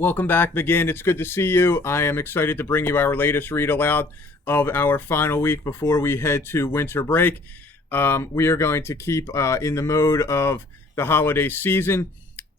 Welcome back, McGinn. It's good to see you. I am excited to bring you our latest read aloud of our final week before we head to winter break. We are going to keep in the mode of the holiday season.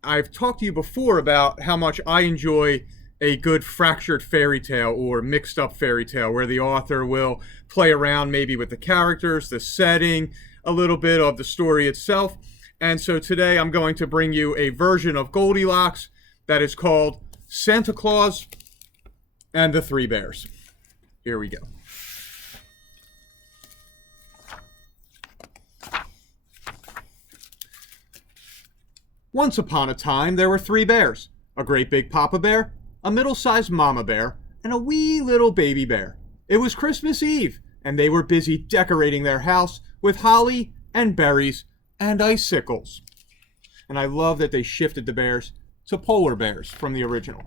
I've talked to you before about how much I enjoy a good fractured fairy tale or mixed up fairy tale where the author will play around maybe with the characters, the setting, a little bit of the story itself. And so today I'm going to bring you a version of Goldilocks that is called Santa Claus and the Three Bears. Here we go. Once upon a time, there were three bears. A great big papa bear, a middle-sized mama bear, and a wee little baby bear. It was Christmas Eve, and they were busy decorating their house with holly and berries and icicles. And I love that they shifted the bears to polar bears from the original.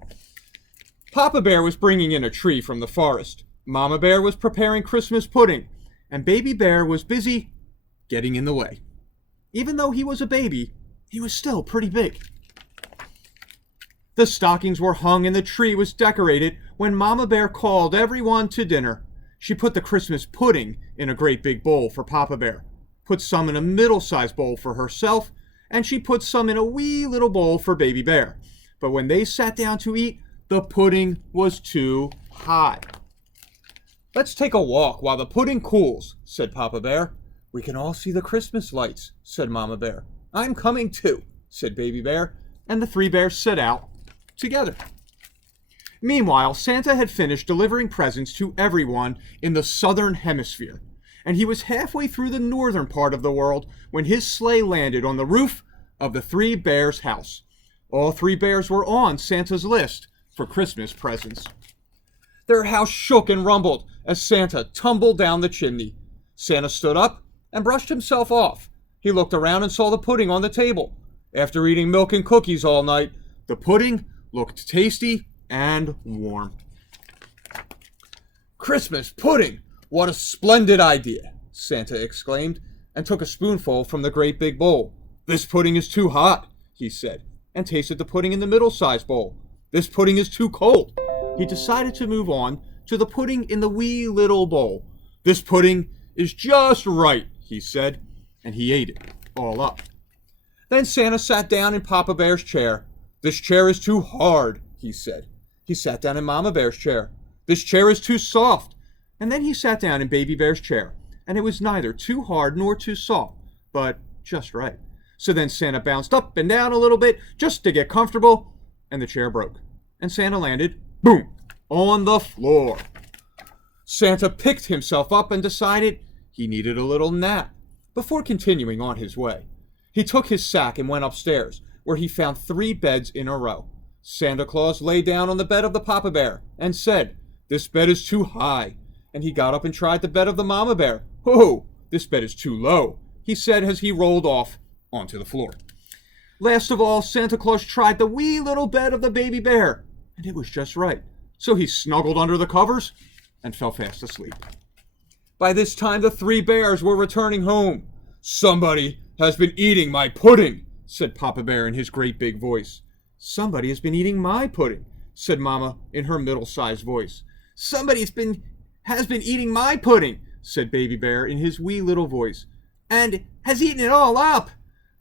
Papa Bear was bringing in a tree from the forest. Mama Bear was preparing Christmas pudding, and Baby Bear was busy getting in the way. Even though he was a baby, he was still pretty big. The stockings were hung and the tree was decorated when Mama Bear called everyone to dinner. She put the Christmas pudding in a great big bowl for Papa Bear, put some in a middle-sized bowl for herself, and she put some in a wee little bowl for Baby Bear. But when they sat down to eat, the pudding was too hot. "Let's take a walk while the pudding cools," said Papa Bear. "We can all see the Christmas lights," said Mama Bear. "I'm coming too," said Baby Bear, and the three bears set out together. Meanwhile, Santa had finished delivering presents to everyone in the southern hemisphere, and he was halfway through the northern part of the world when his sleigh landed on the roof of the three bears' house. All three bears were on Santa's list for Christmas presents. Their house shook and rumbled as Santa tumbled down the chimney. Santa stood up and brushed himself off. He looked around and saw the pudding on the table. After eating milk and cookies all night, the pudding looked tasty and warm. "Christmas pudding! What a splendid idea!" Santa exclaimed, and took a spoonful from the great big bowl. "This pudding is too hot," he said, and tasted the pudding in the middle-sized bowl. "This pudding is too cold." He decided to move on to the pudding in the wee little bowl. "This pudding is just right," he said, and he ate it all up. Then Santa sat down in Papa Bear's chair. "This chair is too hard," he said. He sat down in Mama Bear's chair. "This chair is too soft." And then he sat down in Baby Bear's chair, and it was neither too hard nor too soft, but just right. So then Santa bounced up and down a little bit just to get comfortable, and the chair broke. And Santa landed, boom, on the floor. Santa picked himself up and decided he needed a little nap before continuing on his way. He took his sack and went upstairs, where he found 3 beds in a row. Santa Claus lay down on the bed of the Papa Bear and said, "This bed is too high." And he got up and tried the bed of the Mama Bear. "Oh, this bed is too low," he said as he rolled off onto the floor. Last of all, Santa Claus tried the wee little bed of the Baby Bear, and it was just right. So he snuggled under the covers and fell fast asleep. By this time, the 3 bears were returning home. "Somebody has been eating my pudding," said Papa Bear in his great big voice. "Somebody has been eating my pudding," said Mama in her middle-sized voice. "Somebody has been eating my pudding," said Baby Bear in his wee little voice, "and has eaten it all up."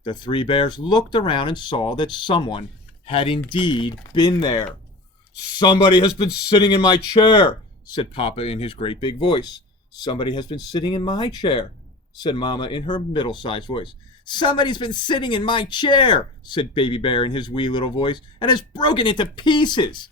The 3 bears looked around and saw that someone had indeed been there. "Somebody has been sitting in my chair," said Papa in his great big voice. "Somebody has been sitting in my chair," said Mama in her middle-sized voice. "Somebody's been sitting in my chair," said Baby Bear in his wee little voice, "and has broken it to pieces."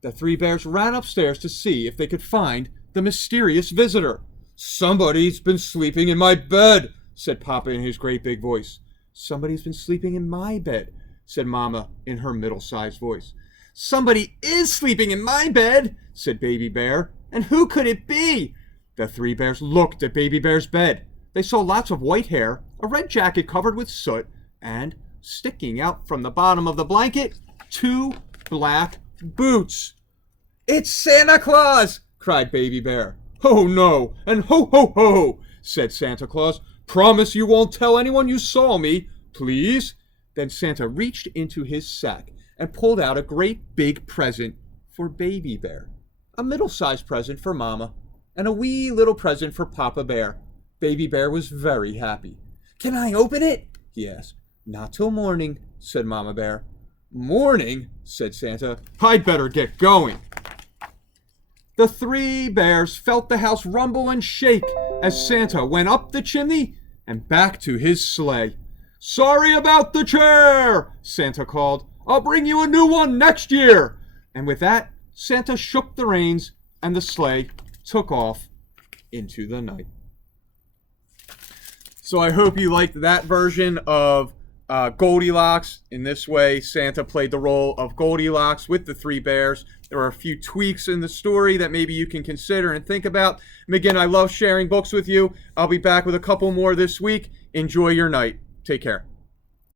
The 3 bears ran upstairs to see if they could find the mysterious visitor. "Somebody's been sleeping in my bed," said Papa in his great big voice. "Somebody's been sleeping in my bed," said Mama in her middle-sized voice. "Somebody is sleeping in my bed," said Baby Bear. "And who could it be?" The 3 bears looked at Baby Bear's bed. They saw lots of white hair, a red jacket covered with soot, and, sticking out from the bottom of the blanket, 2 black boots. "It's Santa Claus!" cried Baby Bear. "Oh no, and ho ho ho!" said Santa Claus. "Promise you won't tell anyone you saw me, please?" Then Santa reached into his sack and pulled out a great big present for Baby Bear, a middle-sized present for Mama, and a wee little present for Papa Bear. Baby Bear was very happy. "Can I open it?" he asked. "Not till morning," said Mama Bear. "Morning?" said Santa. "I'd better get going." The three bears felt the house rumble and shake as Santa went up the chimney and back to his sleigh. "Sorry about the chair," Santa called. "I'll bring you a new one next year." And with that, Santa shook the reins and the sleigh took off into the night. So I hope you liked that version of Goldilocks. In this way, Santa played the role of Goldilocks with the three bears. There are a few tweaks in the story that maybe you can consider and think about. And again, I love sharing books with you. I'll be back with a couple more this week. Enjoy your night. Take care.